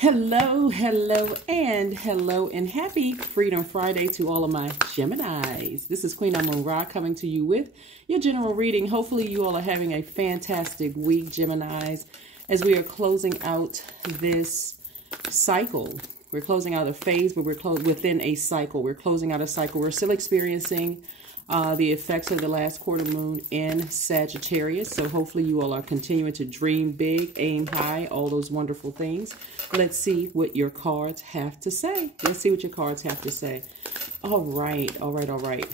Hello, hello, and happy Freedom Friday to all of my Geminis. This is Queen Amun Ra coming to you with your general reading. Hopefully you all are having a fantastic week, Geminis, as we are closing out this cycle. We're closing out a phase, but we're within a cycle. We're closing out a cycle. We're still experiencing the effects of the last quarter moon in Sagittarius. So hopefully you all are continuing to dream big, aim high, all those wonderful things. Let's see what your cards have to say. Let's see what your cards have to say. All right.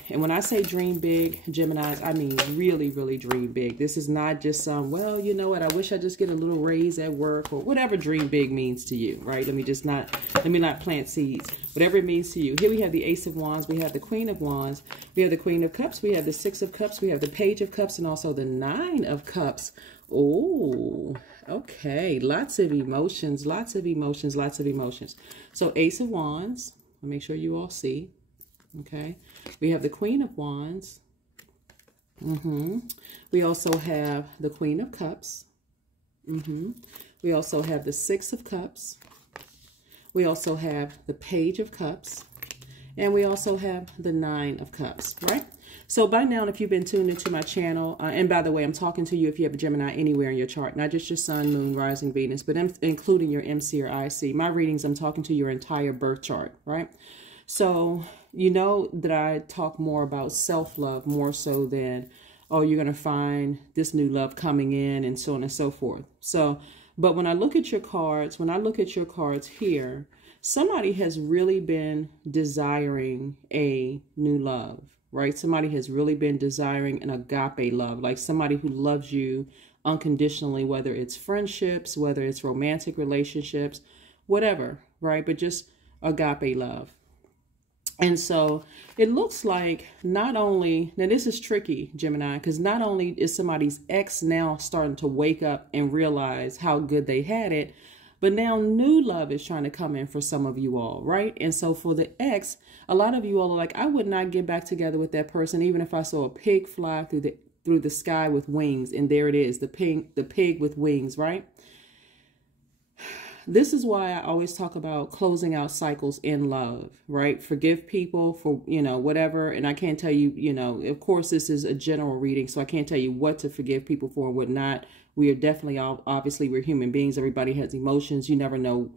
And when I say dream big, Geminis, I mean really, really dream big. This is not just some, well, you know what, I wish I just get a little raise at work, or whatever dream big means to you, right? Let me not plant seeds. Whatever it means to you. Here we have the Ace of Wands, we have the Queen of Wands, we have the Queen of Cups, we have the Six of Cups, we have the Page of Cups, and also the Nine of Cups. Oh, okay. Lots of emotions. So Ace of Wands, I'll make sure you all see. Okay. We have the Queen of Wands. We also have the Queen of Cups. We also have the Six of Cups. We also have the Page of Cups. And we also have the Nine of Cups, right? So by now, if you've been tuned into my channel, and by the way, I'm talking to you if you have a Gemini anywhere in your chart, not just your Sun, Moon, Rising, Venus, but including your MC or IC. My readings, I'm talking to your entire birth chart, right? So you know that I talk more about self-love more so than, oh, you're going to find this new love coming in and so on and so forth. So, but when I look at your cards, here, somebody has really been desiring a new love, right? Somebody has really been desiring an agape love, like somebody who loves you unconditionally, whether it's friendships, whether it's romantic relationships, whatever, right? But just agape love. And so it looks like not only, now this is tricky, Gemini, because not only is somebody's ex now starting to wake up and realize how good they had it, but now new love is trying to come in for some of you all, right? And so for the ex, a lot of you all are like, I would not get back together with that person, even if I saw a pig fly through the sky with wings. And there it is, the pig with wings, right? This is why I always talk about closing out cycles in love, right? Forgive people for, whatever. And I can't tell you, of course, this is a general reading, so I can't tell you what to forgive people for and what not. We are definitely, obviously, we're human beings. Everybody has emotions. You never know,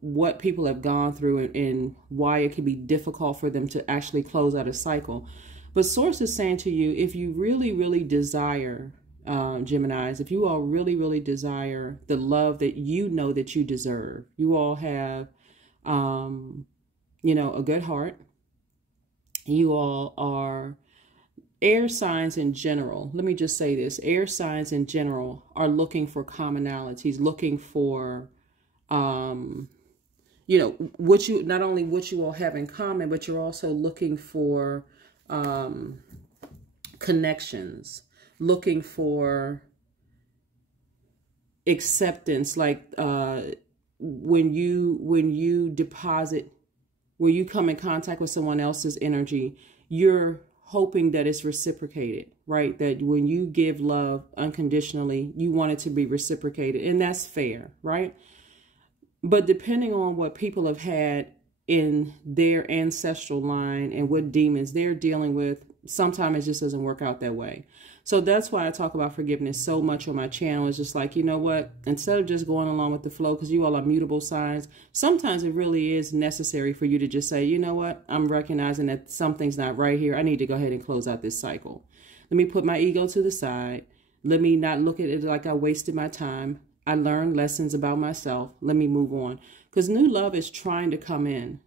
what people have gone through and why it can be difficult for them to actually close out a cycle. But Source is saying to you, if you really, really desire, Geminis, if you all really, really desire the love that you know that you deserve, you all have, a good heart. You all are air signs in general. Let me just say this. Air signs in general are looking for commonalities, looking for, not only what you all have in common, but you're also looking for connections, looking for acceptance, like when you come in contact with someone else's energy, you're hoping that it's reciprocated, right? That when you give love unconditionally, you want it to be reciprocated, and that's fair, right? But depending on what people have had in their ancestral line and what demons they're dealing with, sometimes it just doesn't work out that way. So that's why I talk about forgiveness so much on my channel. It's just like, you know what, instead of just going along with the flow, because you all are mutable signs, sometimes it really is necessary for you to just say, you know what, I'm recognizing that something's not right here. I need to go ahead and close out this cycle. Let me put my ego to the side. Let me not look at it like I wasted my time. I learned lessons about myself. Let me move on. Because new love is trying to come in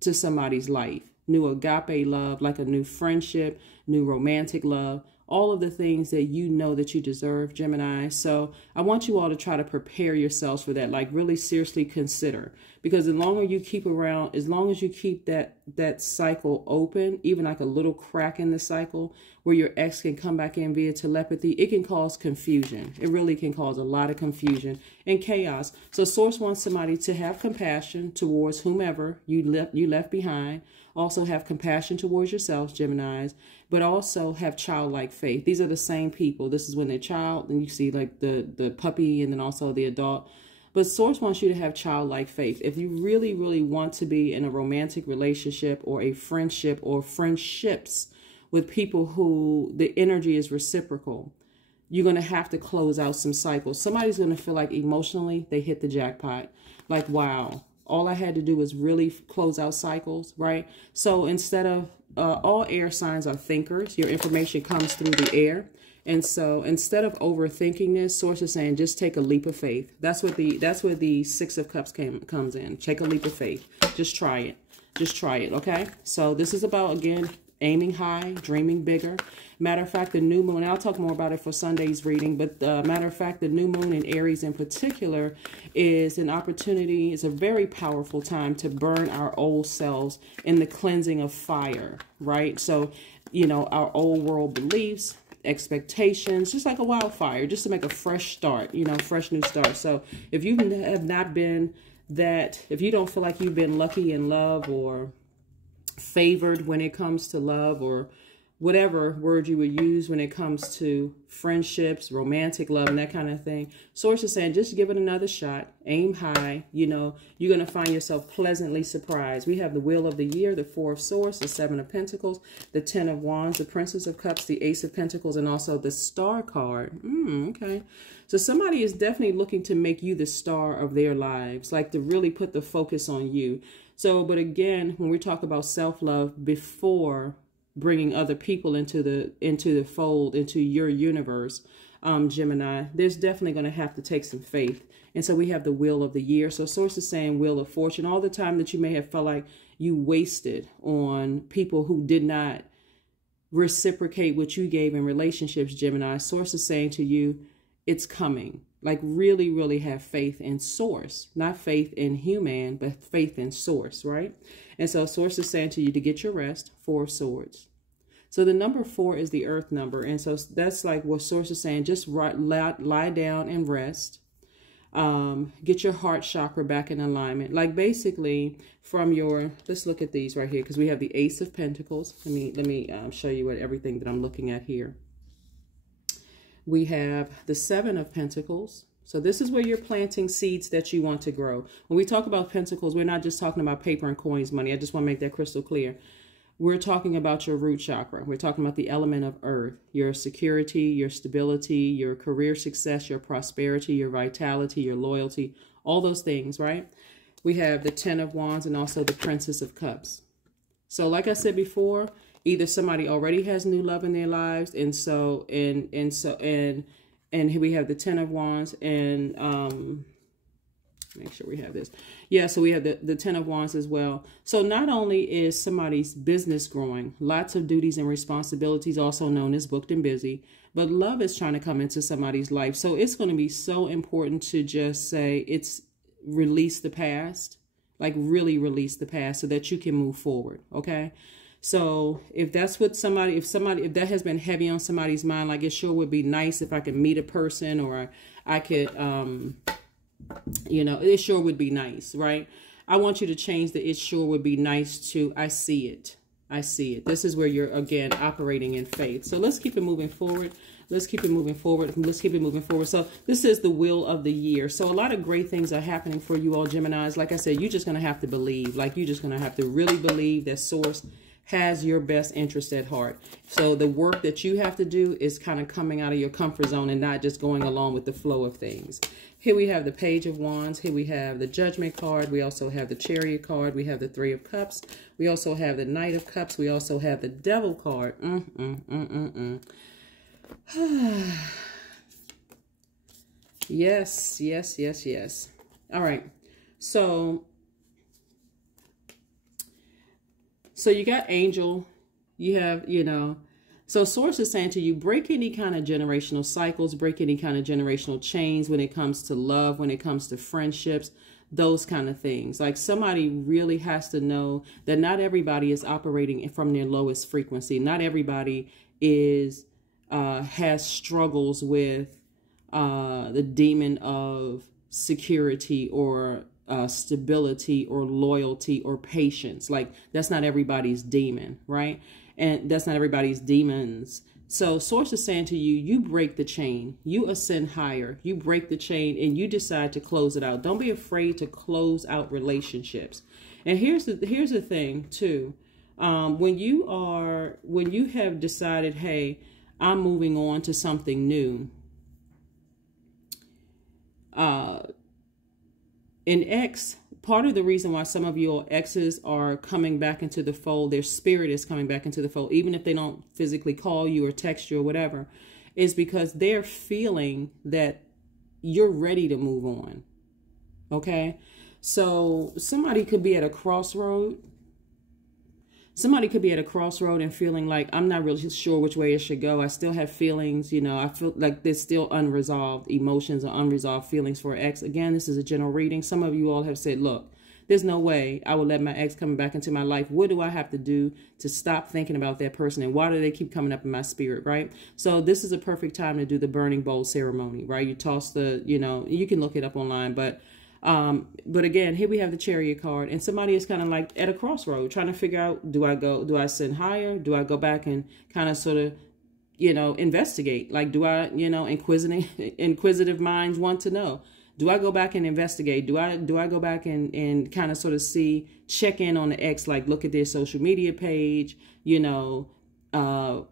to somebody's life. New agape love, like a new friendship, new romantic love, all of the things that you know that you deserve, Gemini. So I want you all to try to prepare yourselves for that. Like really seriously consider, because the longer you keep around, as long as you keep that cycle open, even like a little crack in the cycle where your ex can come back in via telepathy, it can cause confusion. It really can cause a lot of confusion and chaos. So Source wants somebody to have compassion towards whomever you left behind. Also have compassion towards yourselves, Geminis, but also have childlike faith. These are the same people. This is when they're child, and you see like the puppy and then also the adult. But Source wants you to have childlike faith. If you really, really want to be in a romantic relationship or a friendship or friendships with people who the energy is reciprocal, you're going to have to close out some cycles. Somebody's going to feel like emotionally they hit the jackpot. Like, wow, all I had to do was really close out cycles, right? So instead of, all air signs are thinkers. Your information comes through the air. And so instead of overthinking this, Source is saying just take a leap of faith. That's where the Six of Cups comes in. Take a leap of faith. Just try it. Just try it, okay? So this is about, again, aiming high, dreaming bigger. Matter of fact, the new moon, I'll talk more about it for Sunday's reading, but matter of fact, the new moon in Aries in particular is an opportunity, it's a very powerful time to burn our old selves in the cleansing of fire, right? So, you know, our old world beliefs, expectations, just like a wildfire, just to make a fresh start, you know, fresh new start. So if you have not been that, if you don't feel like you've been lucky in love or favored when it comes to love, or whatever word you would use when it comes to friendships, romantic love, and that kind of thing, Source is saying just give it another shot. Aim high. You know, you're going to find yourself pleasantly surprised. We have the Wheel of the Year, the Four of Swords, the Seven of Pentacles, the Ten of Wands, the Princess of Cups, the Ace of Pentacles, and also the Star card. Okay. So somebody is definitely looking to make you the star of their lives, like to really put the focus on you. So, but again, when we talk about self-love before bringing other people into the fold, into your universe, Gemini, there's definitely going to have to take some faith. And so we have the Wheel of the Year. So Source is saying Wheel of Fortune. All the time that you may have felt like you wasted on people who did not reciprocate what you gave in relationships, Gemini, Source is saying to you, it's coming. Like really, really have faith in Source, not faith in human, but faith in Source, right? And so Source is saying to you to get your rest, Four of Swords. So the number 4 is the earth number. And so that's like what Source is saying. Just lie down and rest. Get your heart chakra back in alignment. Like basically from your, let's look at these right here, because we have the Ace of Pentacles. Let me show you everything that I'm looking at here. We have the Seven of Pentacles. So this is where you're planting seeds that you want to grow. When we talk about pentacles, we're not just talking about paper and coins, money. I just want to make that crystal clear. We're talking about your root chakra. We're talking about the element of earth, your security, your stability, your career success, your prosperity, your vitality, your loyalty, all those things, right? We have the Ten of Wands and also the Princess of Cups. So like I said before, either somebody already has new love in their lives, and here we have the Ten of Wands, and make sure we have this. Yeah, so we have the Ten of Wands as well. So not only is somebody's business growing, lots of duties and responsibilities, also known as booked and busy, but love is trying to come into somebody's life. So it's going to be so important to just say it's release the past, like really release the past so that you can move forward, okay? So if that's what if that has been heavy on somebody's mind, like it sure would be nice if I could meet a person, or I could, you know, it sure would be nice, right? I want you to change the it sure would be nice to I see it. I see it. This is where you're, again, operating in faith. So let's keep it moving forward. Let's keep it moving forward. Let's keep it moving forward. So this is the Wheel of the Year. So a lot of great things are happening for you all, Geminis. Like I said, you're just going to have to believe. Like you're just going to have to really believe that Source has your best interest at heart. So the work that you have to do is kind of coming out of your comfort zone and not just going along with the flow of things. Here we have the Page of Wands. Here we have the Judgment card. We also have the Chariot card. We have the Three of Cups. We also have the Knight of Cups. We also have the Devil card. Yes, yes, yes, yes. All right. So you got Angel. You have, you know, so Source is saying to you, break any kind of generational cycles, break any kind of generational chains when it comes to love, when it comes to friendships, those kind of things. Like somebody really has to know that not everybody is operating from their lowest frequency. Not everybody is has struggles with the demon of security or stability or loyalty or patience. Like that's not everybody's demon, right? And that's not everybody's demons So source is saying to you, you break the chain, you ascend higher, you break the chain, and you decide to close it out. Don't be afraid to close out relationships. And here's the thing too. When you have decided, hey, I'm moving on to something new. An ex, part of the reason why some of your exes are coming back into the fold, their spirit is coming back into the fold, even if they don't physically call you or text you or whatever, is because they're feeling that you're ready to move on. Okay? So somebody could be at a crossroad. Somebody could be at a crossroad and feeling like, I'm not really sure which way it should go. I still have feelings, you know, I feel like there's still unresolved emotions or unresolved feelings for an ex. Again, this is a general reading. Some of you all have said, look, there's no way I will let my ex come back into my life. What do I have to do to stop thinking about that person? And why do they keep coming up in my spirit, right? So this is a perfect time to do the burning bowl ceremony, right? You toss the, you know, you can look it up online, but again, here we have the Chariot card, and somebody is kind of like at a crossroad trying to figure out, do I ascend higher? Do I go back and kind of sort of, you know, investigate? Like, do I, you know, inquisitive minds want to know, do I go back and investigate? Do I go back and kind of sort of check in on the ex, like look at their social media page, you know,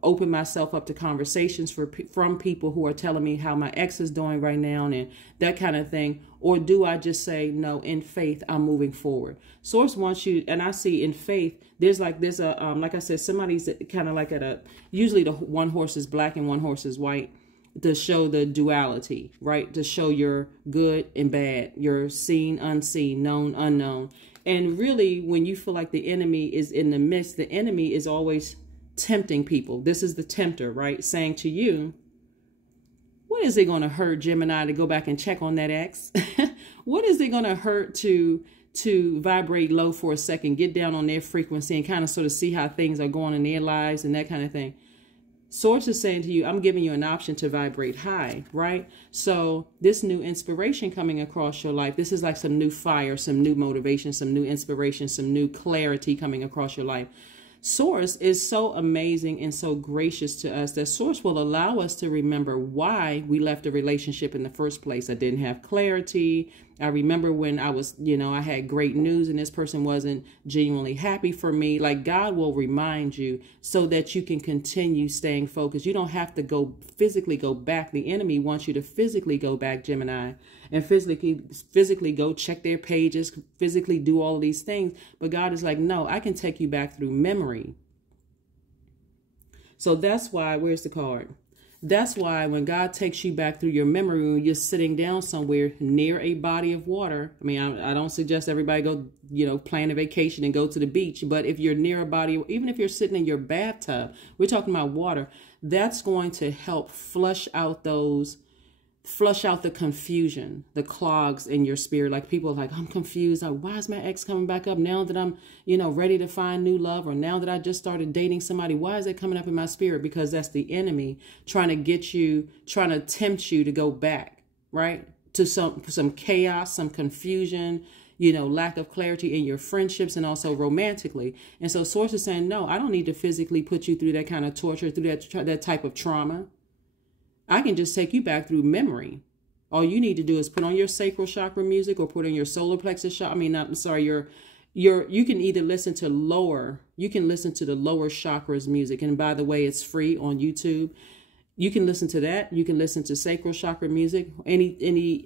open myself up to conversations from people who are telling me how my ex is doing right now and that kind of thing? Or do I just say, no, in faith, I'm moving forward? Source wants you, and I see in faith, there's like I said, somebody's kind of like usually the one horse is black and one horse is white, to show the duality, right? To show your good and bad, your seen, unseen, known, unknown. And really, when you feel like the enemy is in the midst, the enemy is always tempting people. This is the tempter, right? Saying to you, what is it going to hurt, Gemini, to go back and check on that ex? What is it going to hurt to vibrate low for a second, get down on their frequency and kind of sort of see how things are going in their lives and that kind of thing? Source is saying to you, I'm giving you an option to vibrate high, right? So this new inspiration coming across your life, this is like some new fire, some new motivation, some new inspiration, some new clarity coming across your life. Source is so amazing and so gracious to us that Source will allow us to remember why we left a relationship in the first place. I didn't have clarity. I remember when I was, you know, I had great news and this person wasn't genuinely happy for me. Like, God will remind you so that you can continue staying focused. You don't have to physically go back. The enemy wants you to physically go back, Gemini, and physically go check their pages, physically do all of these things. But God is like, no, I can take you back through memory. So that's why, where's the card? That's why when God takes you back through your memory, when you're sitting down somewhere near a body of water, I mean, I don't suggest everybody go, you know, plan a vacation and go to the beach. But if you're near a body, even if you're sitting in your bathtub, we're talking about water, that's going to help flush out the confusion, the clogs in your spirit. Like, people are like, I'm confused. Like, why is my ex coming back up now that I'm, you know, ready to find new love? Or now that I just started dating somebody, why is it coming up in my spirit? Because that's the enemy trying to get you, trying to tempt you to go back, right? To some chaos, some confusion, you know, lack of clarity in your friendships and also romantically. And so Source is saying, no, I don't need to physically put you through that kind of torture, through that type of trauma. I can just take you back through memory. All you need to do is put on your sacral chakra music or put on your solar plexus chakra. I mean, I'm sorry, you can either listen to the lower chakras music. And by the way, it's free on YouTube. You can listen to that. You can listen to sacral chakra music. Any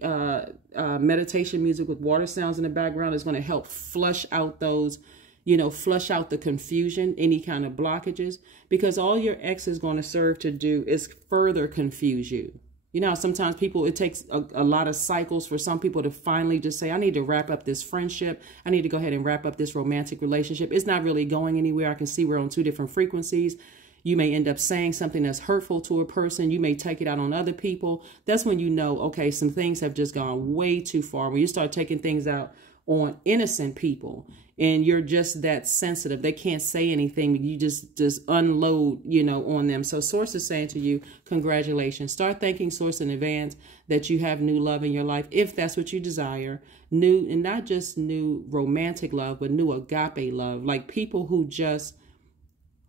meditation music with water sounds in the background is going to help flush out those, you know, flush out the confusion, any kind of blockages, because all your ex is going to serve to do is further confuse you. You know, sometimes it takes a lot of cycles for some people to finally just say, I need to wrap up this friendship. I need to go ahead and wrap up this romantic relationship. It's not really going anywhere. I can see we're on two different frequencies. You may end up saying something that's hurtful to a person. You may take it out on other people. That's when you know, okay, some things have just gone way too far. When you start taking things out on innocent people and you're just that sensitive, they can't say anything, you just unload, you know, on them. So Source is saying to you, congratulations. Start thanking Source in advance that you have new love in your life, if that's what you desire. New, and not just new romantic love, but new agape love, like people who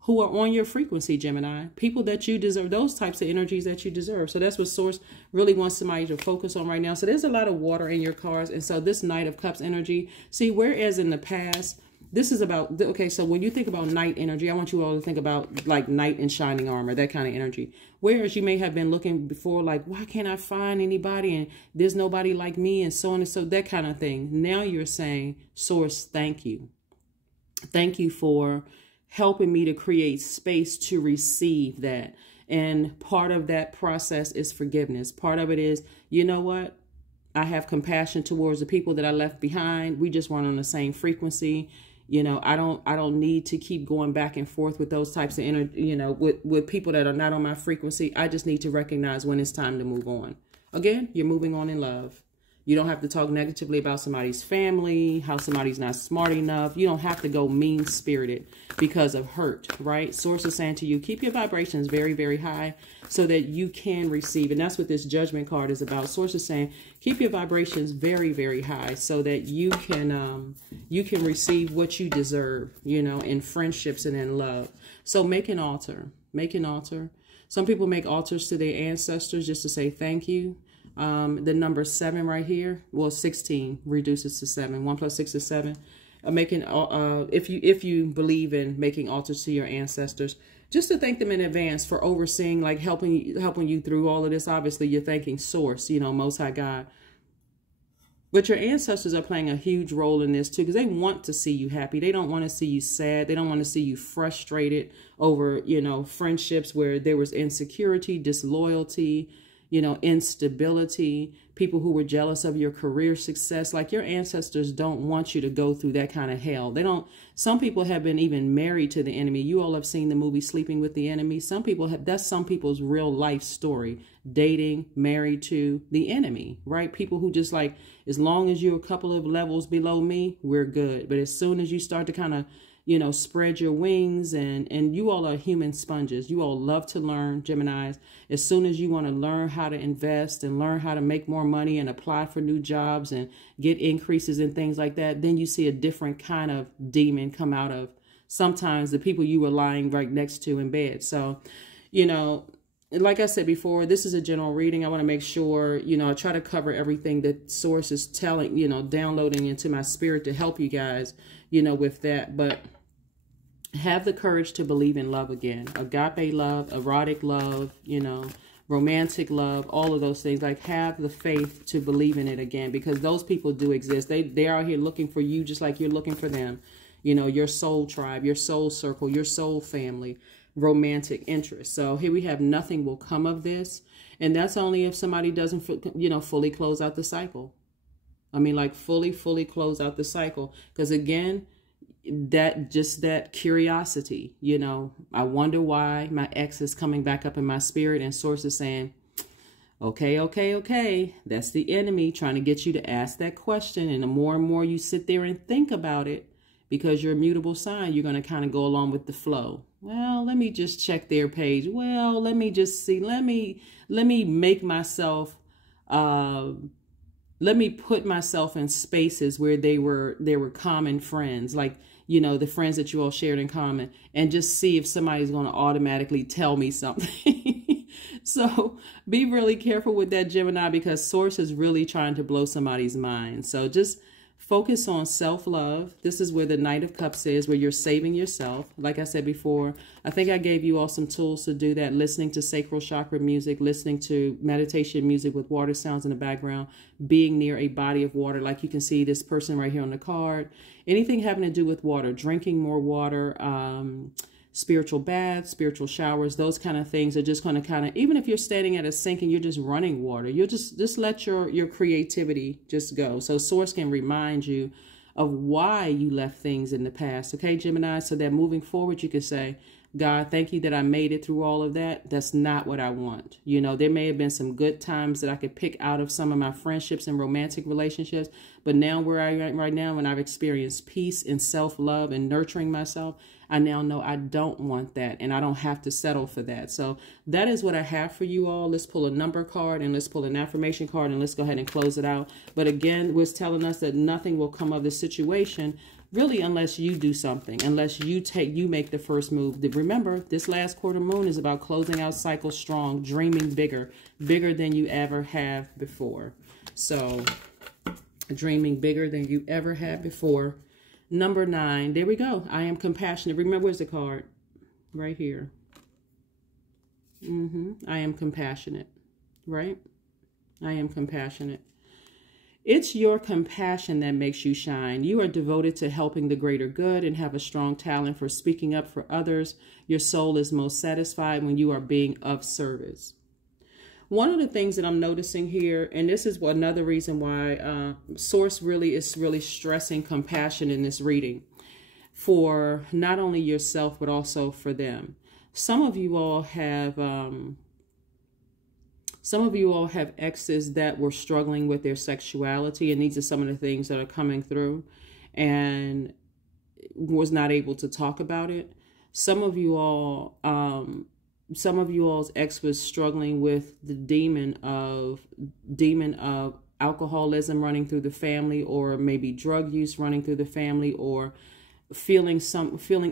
who are on your frequency, Gemini. People that you deserve, those types of energies that you deserve. So that's what Source really wants somebody to focus on right now. So there's a lot of water in your cards. And so this Knight of Cups energy, see, whereas in the past, this is about, okay, so when you think about Knight energy, I want you all to think about like Knight in shining armor, that kind of energy. Whereas you may have been looking before like, why can't I find anybody? And there's nobody like me and so on and so, that kind of thing. Now you're saying, Source, thank you. Thank you for helping me to create space to receive that. And part of that process is forgiveness. Part of it is, you know what? I have compassion towards the people that I left behind. We just weren't on the same frequency. You know, I don't need to keep going back and forth with those types of energy, you know, with people that are not on my frequency. I just need to recognize when it's time to move on. Again, you're moving on in love. You don't have to talk negatively about somebody's family, how somebody's not smart enough. You don't have to go mean-spirited because of hurt, right? Source is saying to you, keep your vibrations very, very high so that you can receive. And that's what this Judgment card is about. Source is saying, keep your vibrations very, very high so that you can receive what you deserve, you know, in friendships and in love. So make an altar. Make an altar. Some people make altars to their ancestors just to say thank you. The number 7 right here, well, 16 reduces to 7. 1 plus 6 is 7. If you believe in making altars to your ancestors, just to thank them in advance for overseeing, like helping you through all of this. Obviously, you're thanking Source, you know, Most High God. But your ancestors are playing a huge role in this too, because they want to see you happy. They don't want to see you sad. They don't want to see you frustrated over, you know, friendships where there was insecurity, disloyalty, you know, instability, people who were jealous of your career success. Like your ancestors don't want you to go through that kind of hell. They don't. Some people have been even married to the enemy. You all have seen the movie Sleeping with the Enemy. Some people have, that's some people's real life story, dating, married to the enemy, right? People who just like, as long as you're a couple of levels below me, we're good. But as soon as you start to kind of, you know, spread your wings, and you all are human sponges. You all love to learn, Geminis. As soon as you want to learn how to invest and learn how to make more money and apply for new jobs and get increases and things like that, then you see a different kind of demon come out of sometimes the people you were lying right next to in bed. So, you know, like I said before, this is a general reading. I want to make sure, you know, I try to cover everything that Source is telling, you know, downloading into my spirit to help you guys, you know, with that. But have the courage to believe in love again. Agape love, erotic love, you know, romantic love, all of those things. Like, have the faith to believe in it again, because those people do exist. They're out here looking for you just like you're looking for them. You know, your soul tribe, your soul circle, your soul family, romantic interest. So here we have nothing will come of this. And that's only if somebody doesn't, you know, fully close out the cycle. I mean, like fully close out the cycle. Because again, that curiosity, you know, I wonder why my ex is coming back up in my spirit, and Source is saying, okay, that's the enemy trying to get you to ask that question. And the more and more you sit there and think about it, because you're a mutable sign, you're going to kind of go along with the flow. Well, let me just check their page. Well, let me just see. Let me make myself, let me put myself in spaces where they were common friends, like, you know, the friends that you all shared in common, and just see if somebody's going to automatically tell me something. So be really careful with that, Gemini, because Source is really trying to blow somebody's mind. So just focus on self-love. This is where the Knight of Cups is, where you're saving yourself. Like I said before, I think I gave you all some tools to do that. Listening to sacral chakra music, listening to meditation music with water sounds in the background, being near a body of water, like you can see this person right here on the card. Anything having to do with water, drinking more water, spiritual baths, spiritual showers, those kind of things are just going to kind of, even if you're standing at a sink and you're just running water, you'll just let your creativity just go. So Source can remind you of why you left things in the past. Okay, Gemini, so that moving forward, you can say, God, thank you that I made it through all of that. That's not what I want. You know, there may have been some good times that I could pick out of some of my friendships and romantic relationships, but now where I am right now, when I've experienced peace and self-love and nurturing myself, I now know I don't want that, and I don't have to settle for that. So that is what I have for you all. Let's pull a number card, and let's pull an affirmation card, and let's go ahead and close it out. But again, we're telling us that nothing will come of the situation, Really, unless you do something, unless you make the first move. Remember, this last quarter moon is about closing out cycles strong, dreaming bigger than you ever have before. So, dreaming bigger than you ever had before. Number 9, there we go. I am compassionate. Remember, where's the card? Right here. I am compassionate, right? I am compassionate. It's your compassion that makes you shine. You are devoted to helping the greater good and have a strong talent for speaking up for others. Your soul is most satisfied when you are being of service. One of the things that I'm noticing here, and this is another reason why Source is really stressing compassion in this reading for not only yourself, but also for them. Some of you all have exes that were struggling with their sexuality, and these are some of the things that are coming through, and was not able to talk about it. Some of you all's ex was struggling with the demon of alcoholism running through the family, or maybe drug use running through the family, or feeling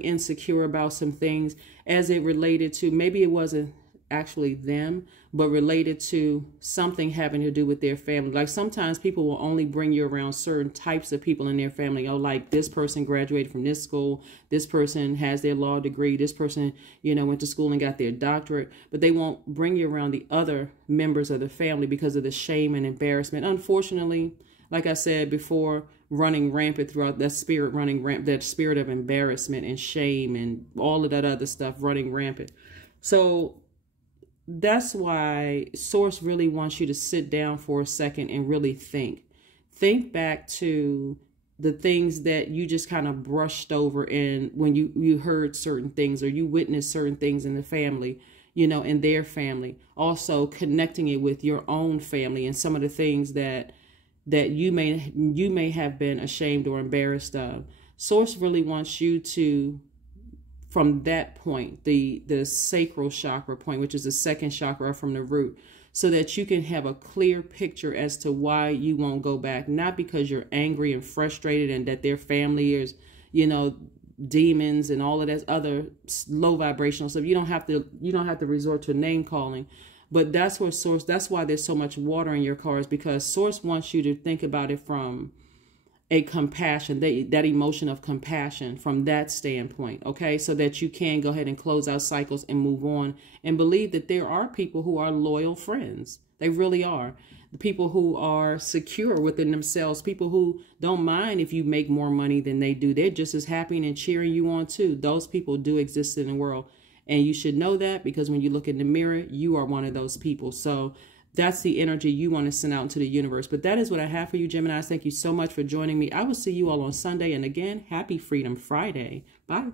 insecure about some things as it related to, maybe it wasn't actually them, but related to something having to do with their family. Like sometimes people will only bring you around certain types of people in their family. Oh, like this person graduated from this school, this person has their law degree, this person, went to school and got their doctorate, but they won't bring you around the other members of the family because of the shame and embarrassment. Unfortunately, like I said before, running rampant throughout that spirit, that spirit of embarrassment and shame and all of that other stuff running rampant. So that's why Source really wants you to sit down for a second and really think. Think back to the things that you just kind of brushed over in when you heard certain things, or you witnessed certain things in the family, in their family. Also connecting it with your own family and some of the things that you may have been ashamed or embarrassed of. Source really wants you to, from that point, the sacral chakra point, which is the second chakra from the root, so that you can have a clear picture as to why you won't go back. Not because you're angry and frustrated and that their family is, demons and all of that other low vibrational stuff. You don't have to resort to name calling. But that's where Source, that's why there's so much water in your cards, because Source wants you to think about it from a compassion, that emotion of compassion from that standpoint, okay? So that you can go ahead and close out cycles and move on and believe that there are people who are loyal friends. They really are. The people who are secure within themselves, people who don't mind if you make more money than they do. They're just as happy and cheering you on too. Those people do exist in the world. And you should know that, because when you look in the mirror, you are one of those people. So that's the energy you want to send out into the universe. But that is what I have for you, Geminis. Thank you so much for joining me. I will see you all on Sunday. And again, happy Freedom Friday. Bye.